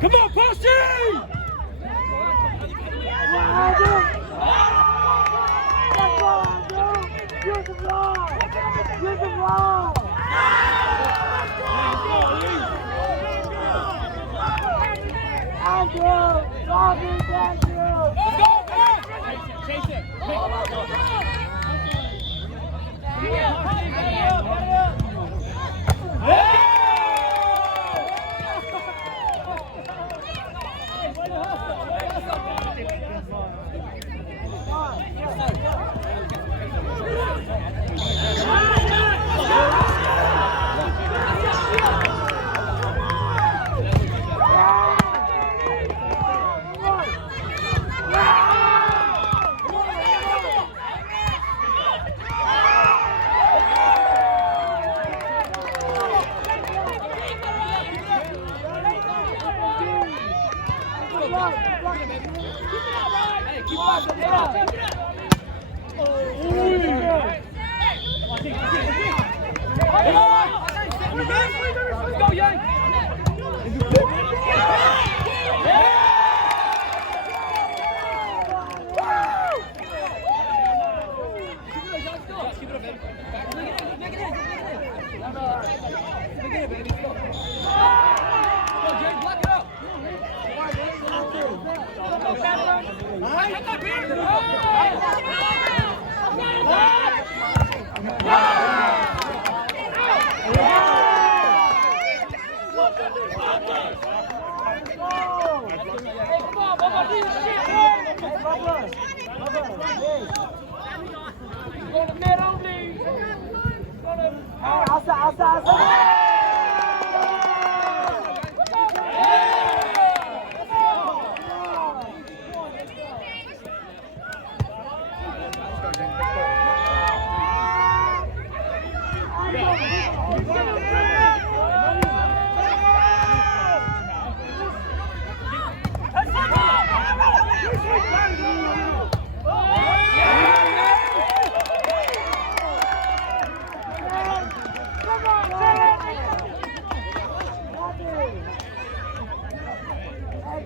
Come on, Posty!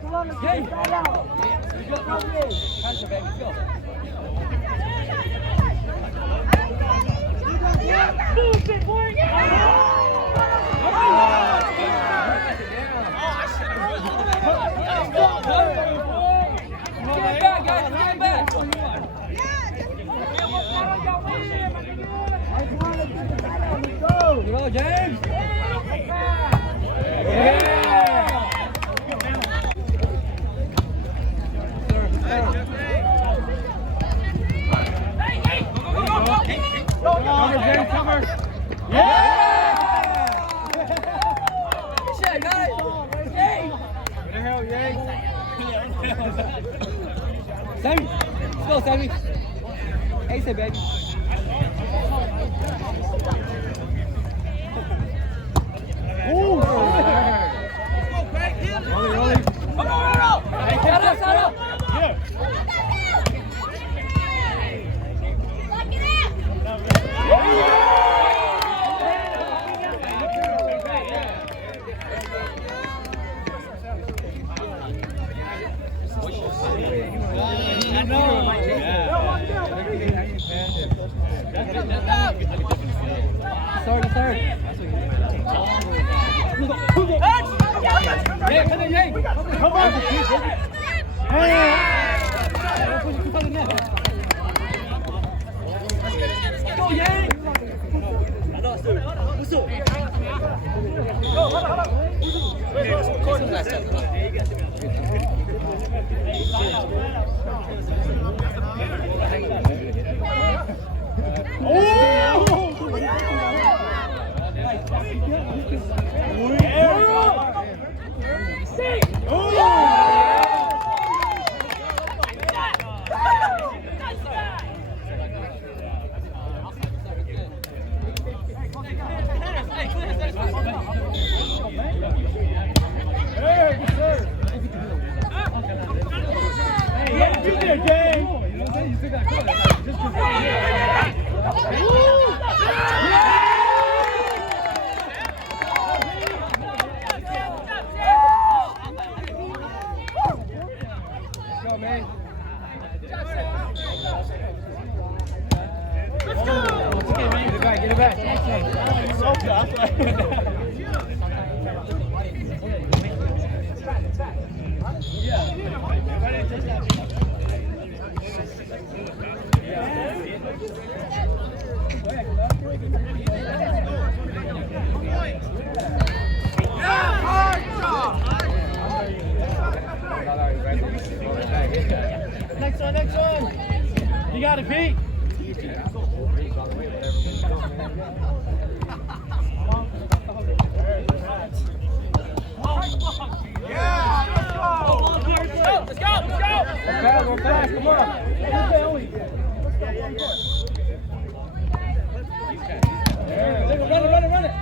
Hey! Pass it, baby. Go. Move it, boy! Get back, guys. Get back. Go, James. Yeah. Cover, James, cover. Yeah! Shit, guys. Yay! Good hell, yay. Sammy, let's go, Sammy. Ace it, baby. Ooh! Rolly. Come on, Roro! Hey, shut up. Yeah. Sorry. Yeah, come on, Yang. Come on. Go, Yang. Get it back. So tough. Next one. You got it, Pete. Let's go! Go fast, come on. Run it.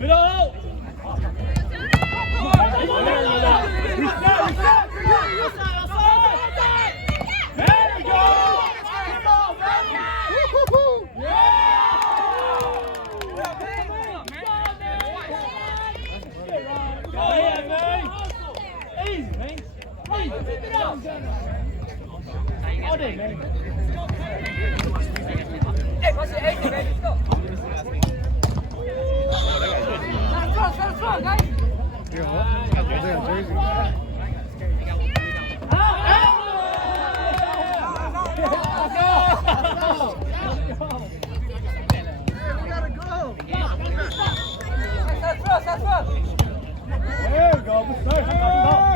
Nigga, 啊！ There we go.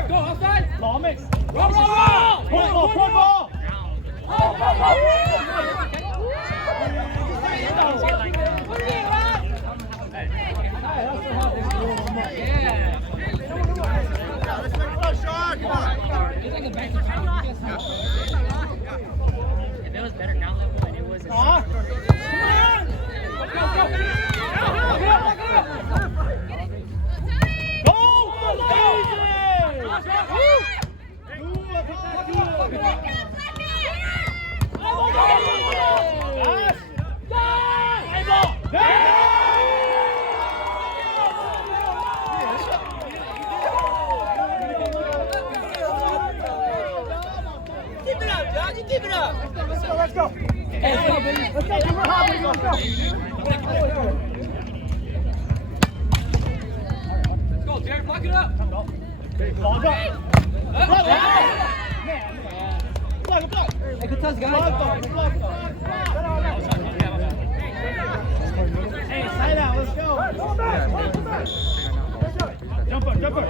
Go outside. ล้อมอีก Roll. พุ่งบอล If it was better ground level than it was in Keep it up, John. You keep it up. Let's go. Hey, let's go, baby. Let's go. We're hot, baby. Let's go. Let's go, Jared. Block it up. Ball go. Hey, good touch, guys. Hey, side out. Let's go. Jumper.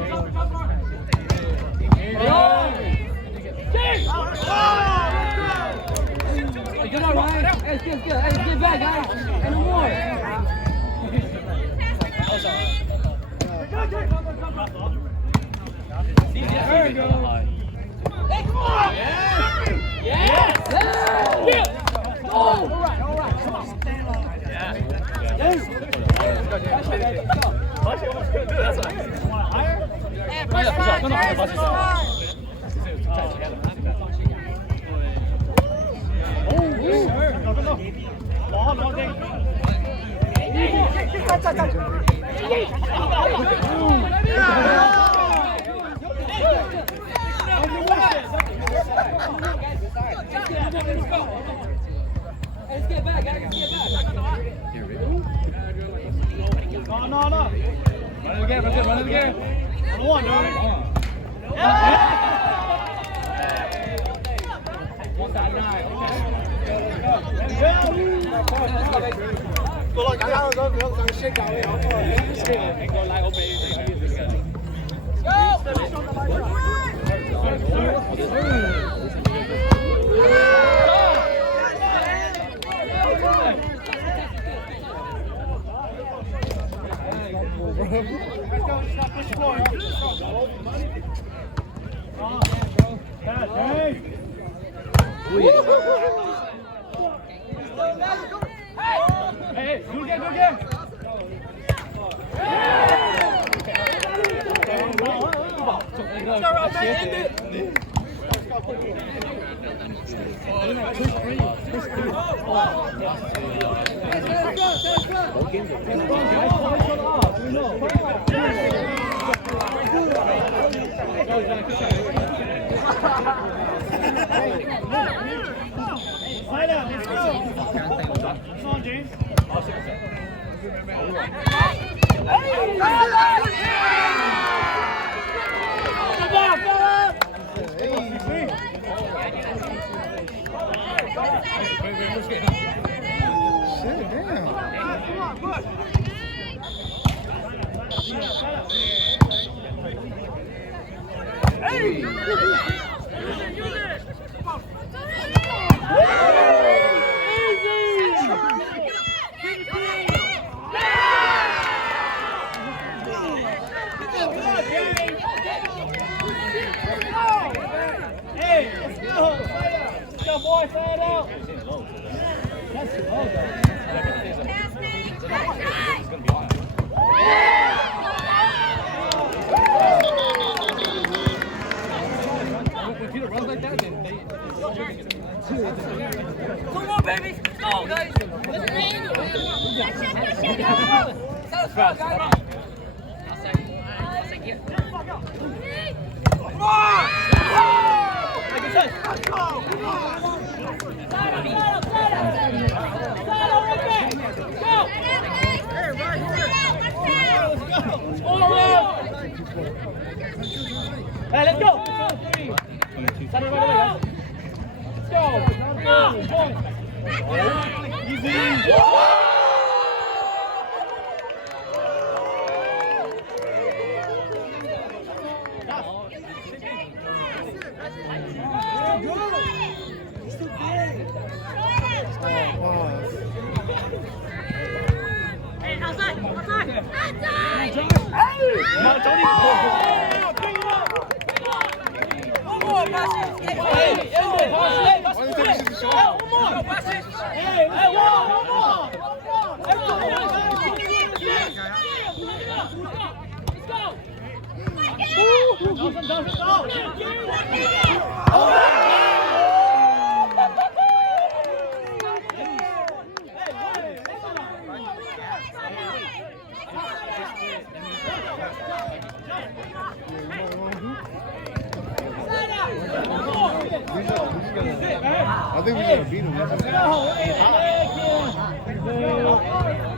Hey, good on, Ryan. Hey, it's good. Hey, get back, guys. And no more. There we go. Hey, come on. Yes. Go. All right. Come on. Yes. Let's get back, guys. Let's get back. No. Run it again. One, dude. Hey, do again. Slide out. Let's go. Come on, James. Hey, let's go. Let's go, boy. Slide out. That's too low, though. When Peter runs like that, then they come on, baby. Let's go, guys. Let's go, guys. I'll say get. Come on! Let's go. Hey, let's go. Let's go. Hey, outside! Outside! Come on, Tony. Bring it up. One more, Passion. Hey, Why do you think this is a shot? one more. Hey, one more. Let's go. I think we're gonna beat him. Let's go.